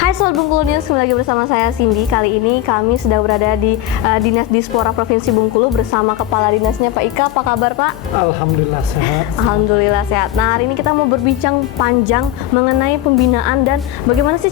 Hai Sobat Bengkulu News, kembali lagi bersama saya Cindy. Kali ini kami sedang berada di Dinas Dispora Provinsi Bengkulu bersama Kepala Dinasnya Pak Ika. Apa kabar Pak? Alhamdulillah sehat. Alhamdulillah sehat. Nah, hari ini kita mau berbincang panjang mengenai pembinaan dan bagaimana sih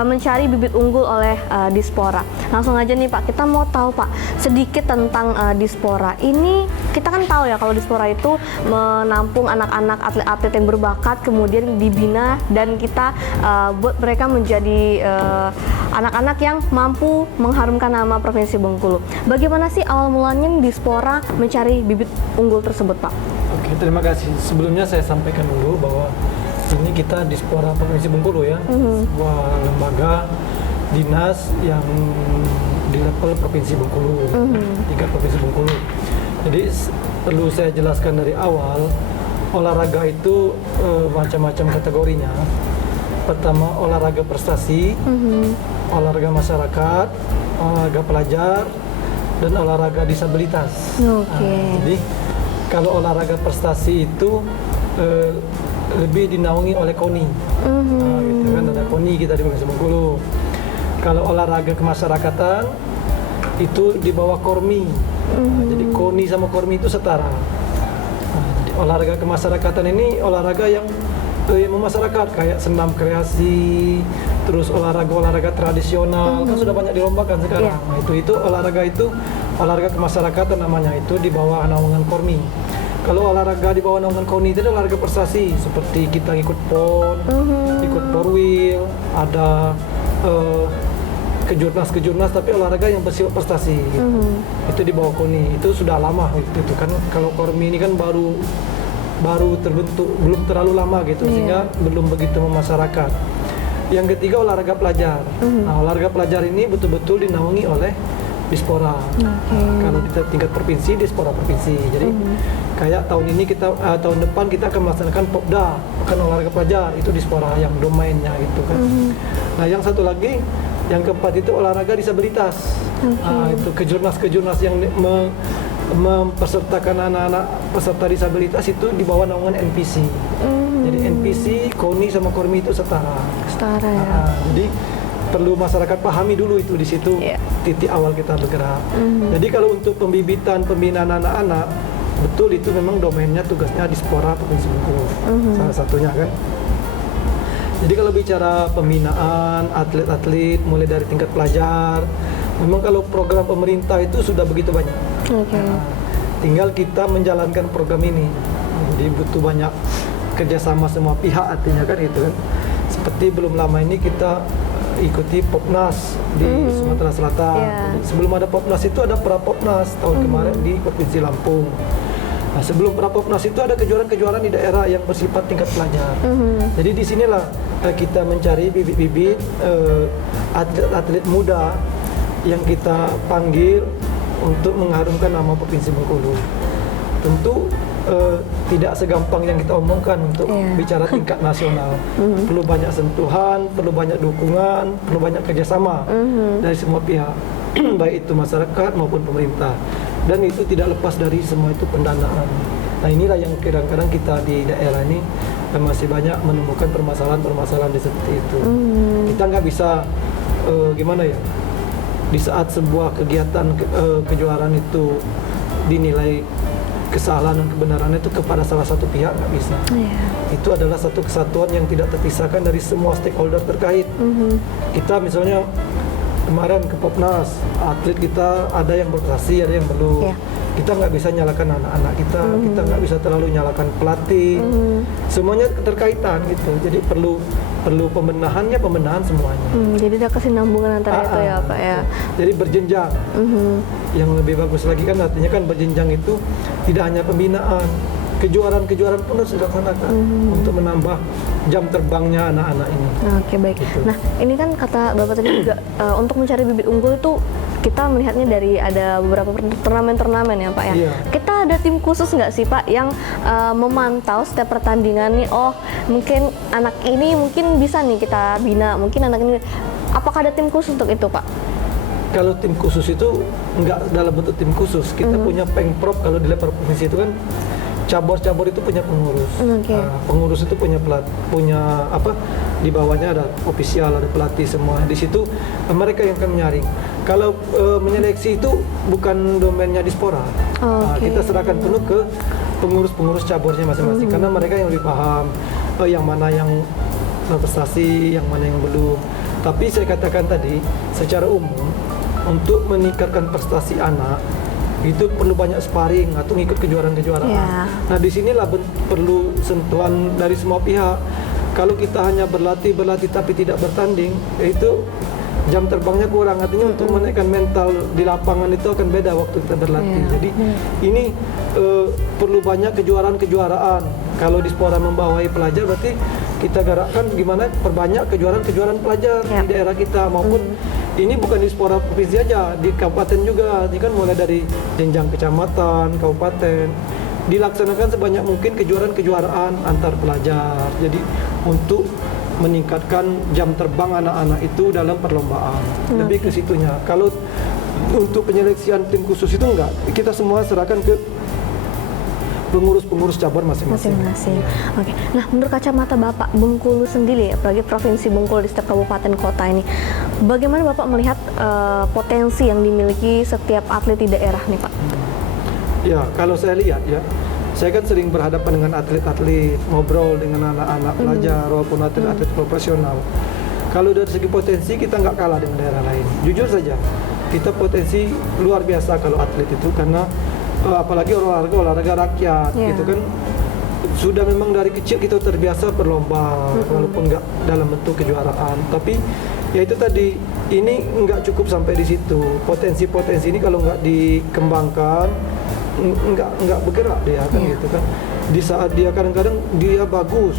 mencari bibit unggul oleh Dispora. Langsung aja nih Pak, kita mau tahu Pak sedikit tentang Dispora. Ini kita kan tahu ya kalau Dispora itu menampung anak-anak atlet-atlet yang berbakat, kemudian dibina dan kita buat mereka menjadi anak-anak yang mampu mengharumkan nama Provinsi Bengkulu. Bagaimana sih awal mulanya Dispora mencari bibit unggul tersebut, Pak? Oke, terima kasih. Sebelumnya saya sampaikan dulu bahwa ini kita Dispora Provinsi Bengkulu ya, sebuah lembaga dinas yang di level Provinsi Bengkulu, tingkat Provinsi Bengkulu. Jadi perlu saya jelaskan dari awal, olahraga itu macam-macam kategorinya. Pertama olahraga prestasi, olahraga masyarakat, olahraga pelajar, dan olahraga disabilitas. Jadi kalau olahraga prestasi itu lebih dinaungi oleh KONI, gitu kan, ada KONI kita di Provinsi Bengkulu. Kalau olahraga kemasyarakatan itu di bawah KORMI. Jadi KONI sama KORMI itu setara. Jadi olahraga kemasyarakatan ini olahraga yang masyarakat kayak senam kreasi, terus olahraga tradisional kan sudah banyak dilombakan sekarang. Nah, itu olahraga kemasyarakatan namanya, itu di bawah naungan KORMI. Kalau olahraga di bawah naungan KONI itu olahraga prestasi seperti kita ikut PON, ikut Porwil, ada kejurnas tapi olahraga yang bersifat prestasi gitu. Itu di bawah KONI, itu sudah lama gitu kan. Kalau KORMI ini kan baru terbentuk, belum terlalu lama gitu, sehingga belum begitu memasyarakat. Yang ketiga olahraga pelajar. Nah, olahraga pelajar ini betul-betul dinaungi oleh Dispora. Kalau di tingkat provinsi, Dispora provinsi. Jadi kayak tahun ini tahun depan kita akan melaksanakan Popda, akan olahraga pelajar, itu Dispora yang domainnya gitu kan. Nah, yang satu lagi, yang keempat itu olahraga disabilitas. Itu kejurnas yang mempersertakan anak-anak peserta disabilitas itu di bawah naungan NPC. Jadi NPC, KONI sama KORMI itu setara ya. Jadi perlu masyarakat pahami dulu itu di situ titik awal kita bergerak. Jadi kalau untuk pembinaan anak-anak, betul itu memang domainnya, tugasnya Dispora Provinsi Bengkulu. Salah satunya kan. Jadi kalau bicara pembinaan atlet-atlet mulai dari tingkat pelajar, memang kalau program pemerintah itu sudah begitu banyak. Tinggal kita menjalankan program ini. Jadi butuh banyak kerjasama semua pihak, artinya kan itu kan. Seperti belum lama ini kita ikuti Popnas di Sumatera Selatan. Sebelum ada Popnas itu ada Prapopnas tahun kemarin di Provinsi Lampung. Nah, sebelum Prapopnas itu ada kejuaraan-kejuaraan di daerah yang bersifat tingkat pelajar. Jadi disinilah kita mencari bibit-bibit atlet-atlet muda yang kita panggil untuk mengharumkan nama Provinsi Bengkulu. Tentu tidak segampang yang kita omongkan untuk bicara tingkat nasional. Perlu banyak sentuhan, perlu banyak dukungan, perlu banyak kerjasama dari semua pihak, baik itu masyarakat maupun pemerintah. Dan itu tidak lepas dari semua itu pendanaan. Nah, inilah yang kadang-kadang kita di daerah ini masih banyak menemukan permasalahan-permasalahan seperti itu. Kita nggak bisa gimana ya, di saat sebuah kegiatan kejuaraan itu dinilai kesalahan dan kebenarannya itu kepada salah satu pihak, nggak bisa. Itu adalah satu kesatuan yang tidak terpisahkan dari semua stakeholder terkait. Kita misalnya kemarin ke Popnas, atlet kita ada yang berprestasi, ada yang belum. Kita nggak bisa nyalakan anak-anak kita nggak bisa terlalu nyalakan pelatih. Semuanya keterkaitan gitu. Jadi perlu pembenahan semuanya. Jadi ada kesinambungan antara itu ya Pak ya. Jadi berjenjang. Yang lebih bagus lagi kan artinya kan berjenjang itu tidak hanya pembinaan, kejuaraan pun harus dilaksanakan untuk menambah jam terbangnya anak-anak ini. Oke, baik. Gitu. Nah, ini kan kata Bapak tadi juga untuk mencari bibit unggul itu kita melihatnya dari ada beberapa turnamen ya Pak ya. Kita ada tim khusus nggak sih Pak yang memantau setiap pertandingan nih, oh mungkin anak ini mungkin bisa nih kita bina, mungkin anak ini, apakah ada tim khusus untuk itu Pak? Kalau tim khusus itu nggak dalam bentuk tim khusus, kita punya pengprov. Kalau di level provinsi itu kan cabur-cabur itu punya pengurus. Pengurus itu punya di bawahnya ada ofisial, ada pelatih semua. Di situ mereka yang akan menyaring. Kalau menyeleksi itu bukan domainnya Dispora. Kita serahkan penuh ke pengurus-pengurus caburnya masing-masing karena mereka yang lebih paham yang mana yang prestasi, yang mana yang belum. Tapi saya katakan tadi, secara umum untuk meningkatkan prestasi anak itu perlu banyak sparring atau ngikut kejuaraan-kejuaraan. Nah, disinilah perlu sentuhan dari semua pihak. Kalau kita hanya berlatih tapi tidak bertanding, itu jam terbangnya kurang. Artinya untuk menaikkan mental di lapangan itu akan beda waktu kita berlatih. Jadi ini perlu banyak kejuaraan-kejuaraan. Kalau Dispora membawahi pelajar, berarti kita gerakkan gimana perbanyak kejuaraan-kejuaraan pelajar di daerah kita, maupun ini bukan Dispora provinsi aja, di kabupaten juga. Ini kan mulai dari jenjang kecamatan, kabupaten, dilaksanakan sebanyak mungkin kejuaraan-kejuaraan antar pelajar. Jadi untuk meningkatkan jam terbang anak-anak itu dalam perlombaan. Lebih ke situnya. Kalau untuk penyeleksian tim khusus itu enggak, kita semua serahkan ke pengurus-pengurus cabur masing-masing. Oke. Nah, menurut kacamata Bapak, Bengkulu sendiri, apalagi Provinsi Bengkulu di setiap kabupaten kota ini, bagaimana Bapak melihat potensi yang dimiliki setiap atlet di daerah nih, Pak? Ya, kalau saya lihat ya, saya kan sering berhadapan dengan atlet-atlet, ngobrol dengan anak-anak pelajar, walaupun atlet-atlet profesional. Kalau dari segi potensi kita nggak kalah dengan daerah lain. Jujur saja, kita potensi luar biasa kalau atlet itu, karena apalagi olahraga rakyat gitu kan, sudah memang dari kecil kita terbiasa berlomba walaupun nggak dalam bentuk kejuaraan. Tapi ya itu tadi, ini nggak cukup sampai di situ. Potensi-potensi ini kalau nggak dikembangkan, nggak bergerak dia kan gitu kan. Di saat dia kadang-kadang dia bagus,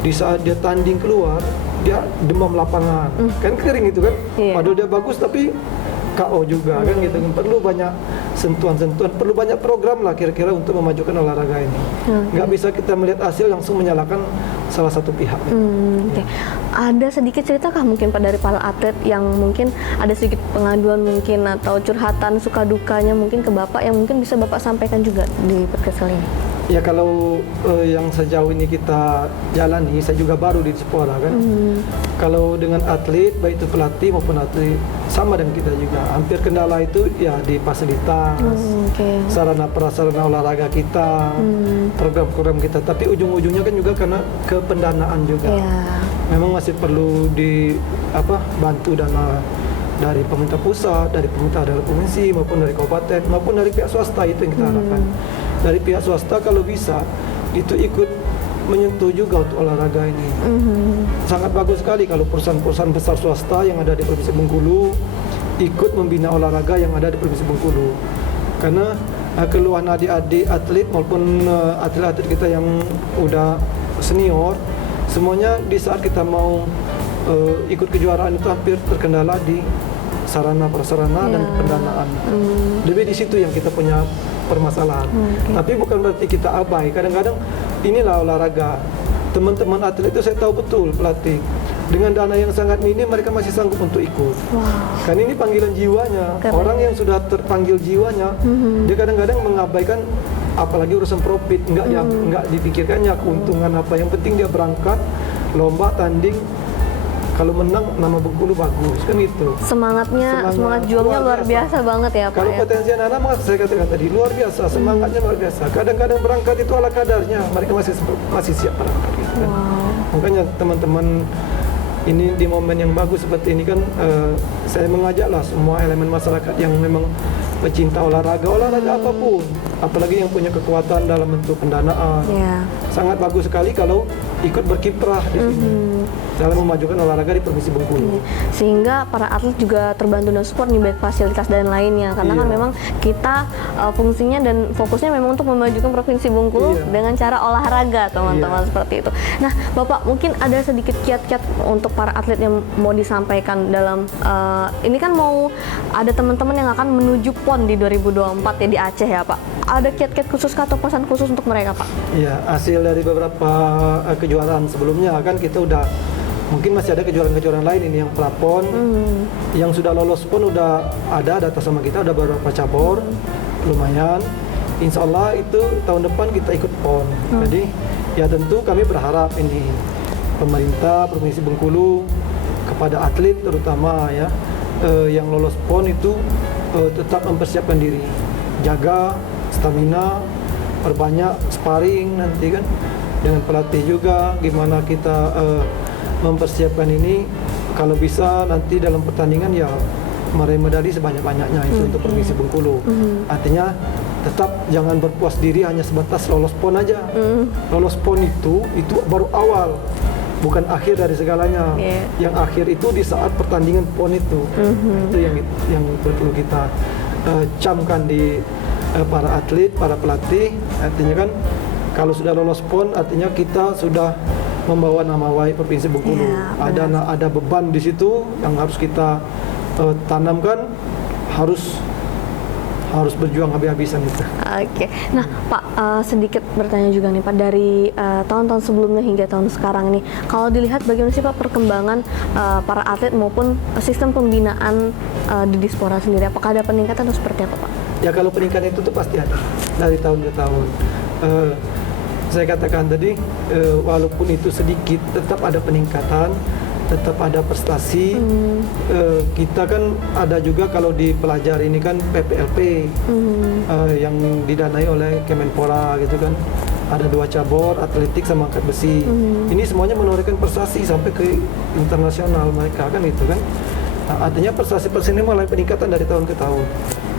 di saat dia tanding keluar dia demam lapangan, kan kering itu kan. Padahal dia bagus tapi KO juga kan gitu. Perlu banyak sentuhan-sentuhan, perlu banyak program lah kira-kira untuk memajukan olahraga ini. Nggak bisa kita melihat hasil langsung menyalahkan salah satu pihak. Ada sedikit ceritakah mungkin Pak dari para atlet yang mungkin ada sedikit pengaduan mungkin atau curhatan suka dukanya mungkin ke Bapak yang mungkin bisa Bapak sampaikan juga di podcast kali ini? Ya kalau yang sejauh ini kita jalani, saya juga baru di Dispora kan. Kalau dengan atlet, baik itu pelatih maupun atlet, sama dengan kita juga. Hampir kendala itu ya di fasilitas, sarana prasarana olahraga kita, program-program kita. Tapi ujung-ujungnya kan juga karena kependanaan juga. Memang masih perlu bantu dana dari pemerintah pusat, dari pemerintah daerah provinsi maupun dari kabupaten maupun dari pihak swasta. Itu yang kita harapkan. Dari pihak swasta kalau bisa itu ikut menyentuh juga untuk olahraga ini. Sangat bagus sekali kalau perusahaan-perusahaan besar swasta yang ada di Provinsi Bengkulu ikut membina olahraga yang ada di Provinsi Bengkulu. Karena keluhan adik-adik atlet maupun atlet-atlet kita yang udah senior, semuanya di saat kita mau ikut kejuaraan itu hampir terkendala di sarana prasarana dan pendanaan. Lebih di situ yang kita punya permasalahan. Tapi bukan berarti kita abai. Kadang-kadang inilah olahraga. Teman-teman atlet itu saya tahu betul pelatih. Dengan dana yang sangat minim mereka masih sanggup untuk ikut. Kan ini panggilan jiwanya. Orang yang sudah terpanggil jiwanya, dia kadang-kadang mengabaikan apalagi urusan profit, enggak dipikirkannya keuntungan apa. Yang penting dia berangkat, lomba, tanding. Kalau menang nama Bengkulu bagus kan itu. Semangat juangnya luar biasa banget ya Pak. Kalau potensi anak-anak saya katakan tadi luar biasa, semangatnya luar biasa. Kadang-kadang berangkat itu ala kadarnya, mereka masih siap berangkat gitu kan. Makanya teman-teman ini di momen yang bagus seperti ini kan saya mengajaklah semua elemen masyarakat yang memang pecinta olahraga apapun, apalagi yang punya kekuatan dalam bentuk pendanaan. Sangat bagus sekali kalau ikut berkiprah di sini dalam memajukan olahraga di Provinsi Bengkulu. Sehingga para atlet juga terbantu dan support nih baik fasilitas dan lainnya. Karena kan memang kita fungsinya dan fokusnya memang untuk memajukan Provinsi Bengkulu dengan cara olahraga teman-teman seperti itu. Nah Bapak mungkin ada sedikit kiat-kiat untuk para atlet yang mau disampaikan dalam ini kan mau ada teman-teman yang akan menuju PON di 2024 ya di Aceh ya Pak. Ada kiat-kiat khusus atau pesan khusus untuk mereka Pak? Iya, hasil dari beberapa kejuaraan sebelumnya kan kita udah, mungkin masih ada kejuaraan-kejuaraan lain ini yang prapon, yang sudah lolos pun udah ada data sama kita, udah beberapa cabur, lumayan. Insya Allah itu tahun depan kita ikut PON. Jadi ya tentu kami berharap ini pemerintah Provinsi Bengkulu kepada atlet terutama ya yang lolos PON itu tetap mempersiapkan diri, jaga stamina, perbanyak sparring nanti kan dengan pelatih juga, gimana kita mempersiapkan ini, kalau bisa nanti dalam pertandingan ya meraih medali sebanyak-banyaknya itu untuk Provinsi Bengkulu. Artinya tetap jangan berpuas diri hanya sebatas lolos PON aja. Lolos PON itu baru awal, bukan akhir dari segalanya. Yang akhir itu di saat pertandingan PON itu. Itu yang perlu kita camkan di para atlet, para pelatih. Artinya kan kalau sudah lolos PON artinya kita sudah membawa nama baik Provinsi Bengkulu. Ada beban di situ yang harus kita tanamkan, harus berjuang habis-habisan gitu. Oke. Nah, Pak, sedikit bertanya juga nih Pak, dari tahun-tahun sebelumnya hingga tahun sekarang ini, kalau dilihat bagaimana sih Pak perkembangan para atlet maupun sistem pembinaan di Dispora sendiri, apakah ada peningkatan atau seperti apa Pak? Ya kalau peningkatan itu tuh pasti ada dari tahun ke tahun. Saya katakan tadi, walaupun itu sedikit, tetap ada peningkatan, tetap ada prestasi. Kita kan ada juga kalau di pelajar ini kan PPLP yang didanai oleh Kemenpora gitu kan. Ada 2 cabur, atletik sama angkat besi. Ini semuanya menorehkan prestasi sampai ke internasional mereka kan itu kan. Nah, artinya prestasi ini mulai peningkatan dari tahun ke tahun.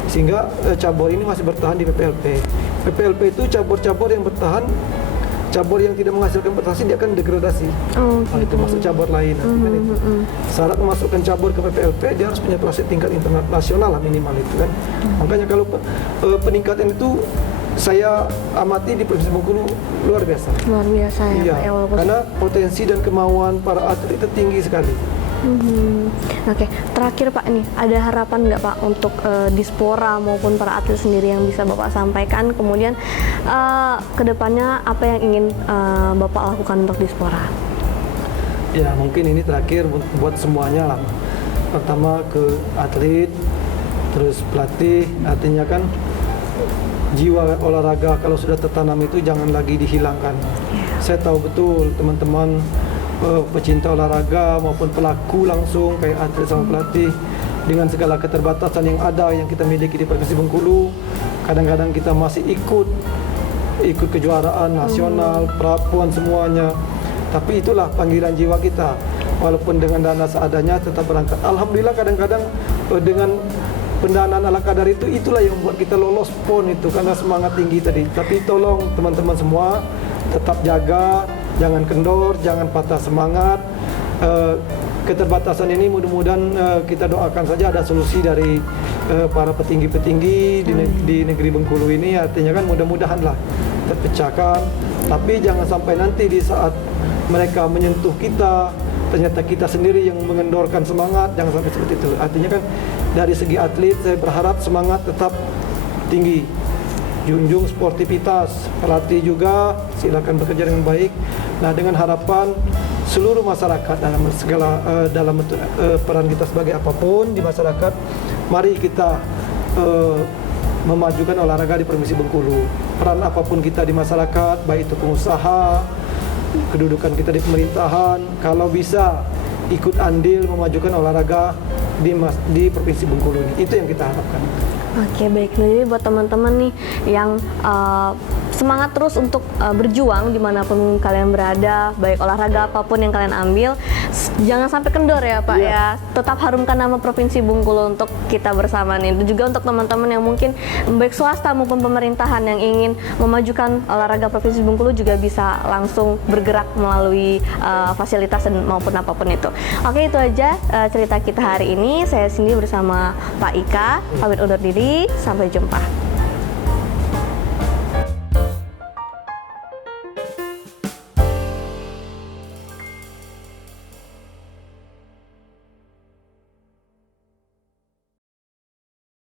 Sehingga cabur ini masih bertahan di PPLP. PPLP itu cabur-cabur yang bertahan. Cabur yang tidak menghasilkan prestasi dia akan degradasi. Itu masuk cabur lain. Kan itu. Syarat memasukkan cabur ke PPLP dia harus punya prestasi tingkat internasional lah minimal itu kan. Makanya kalau peningkatan itu saya amati di Provinsi Bengkulu luar biasa. Luar biasa ya, iya, Pak. Ya, walaupun karena potensi dan kemauan para atlet itu tinggi sekali. Oke, terakhir Pak nih, ada harapan nggak Pak untuk Dispora maupun para atlet sendiri yang bisa Bapak sampaikan? Kemudian kedepannya apa yang ingin Bapak lakukan untuk Dispora? Ya mungkin ini terakhir buat semuanya lah. Pertama ke atlet, terus pelatih, artinya kan jiwa olahraga kalau sudah tertanam itu jangan lagi dihilangkan. Saya tahu betul teman-teman pecinta olahraga maupun pelaku langsung kayak atlet sama pelatih dengan segala keterbatasan yang ada yang kita miliki di Provinsi Bengkulu, kadang-kadang kita masih ikut kejuaraan nasional, prapuan semuanya. Tapi itulah panggilan jiwa kita. Walaupun dengan dana seadanya tetap berangkat. Alhamdulillah kadang-kadang dengan pendanaan ala kadar itulah yang membuat kita lolos PON itu karena semangat tinggi tadi. Tapi tolong teman-teman semua tetap jaga, jangan kendor, jangan patah semangat. Keterbatasan ini mudah-mudahan kita doakan saja ada solusi dari para petinggi-petinggi di negeri Bengkulu ini. Artinya kan mudah-mudahan lah terpecahkan. Tapi jangan sampai nanti di saat mereka menyentuh kita, ternyata kita sendiri yang mengendorkan semangat. Jangan sampai seperti itu. Artinya kan dari segi atlet saya berharap semangat tetap tinggi. Junjung sportivitas, pelatih juga silakan bekerja dengan baik. Nah, dengan harapan seluruh masyarakat dalam peran kita sebagai apapun di masyarakat, mari kita memajukan olahraga di Provinsi Bengkulu. Peran apapun kita di masyarakat, baik itu pengusaha, kedudukan kita di pemerintahan, kalau bisa ikut andil memajukan olahraga di Provinsi Bengkulu ini. Itu yang kita harapkan. Oke, baik. Nah, jadi buat teman-teman nih yang semangat terus untuk berjuang dimanapun kalian berada, baik olahraga apapun yang kalian ambil, jangan sampai kendor ya Pak ya. Tetap harumkan nama Provinsi Bengkulu untuk kita bersama nih. Dan juga untuk teman-teman yang mungkin baik swasta maupun pemerintahan yang ingin memajukan olahraga Provinsi Bengkulu juga bisa langsung bergerak melalui fasilitas dan maupun apapun itu. Oke, itu aja cerita kita hari ini. Saya Cindy bersama Pak Ika, pamit undur diri. Sampai jumpa.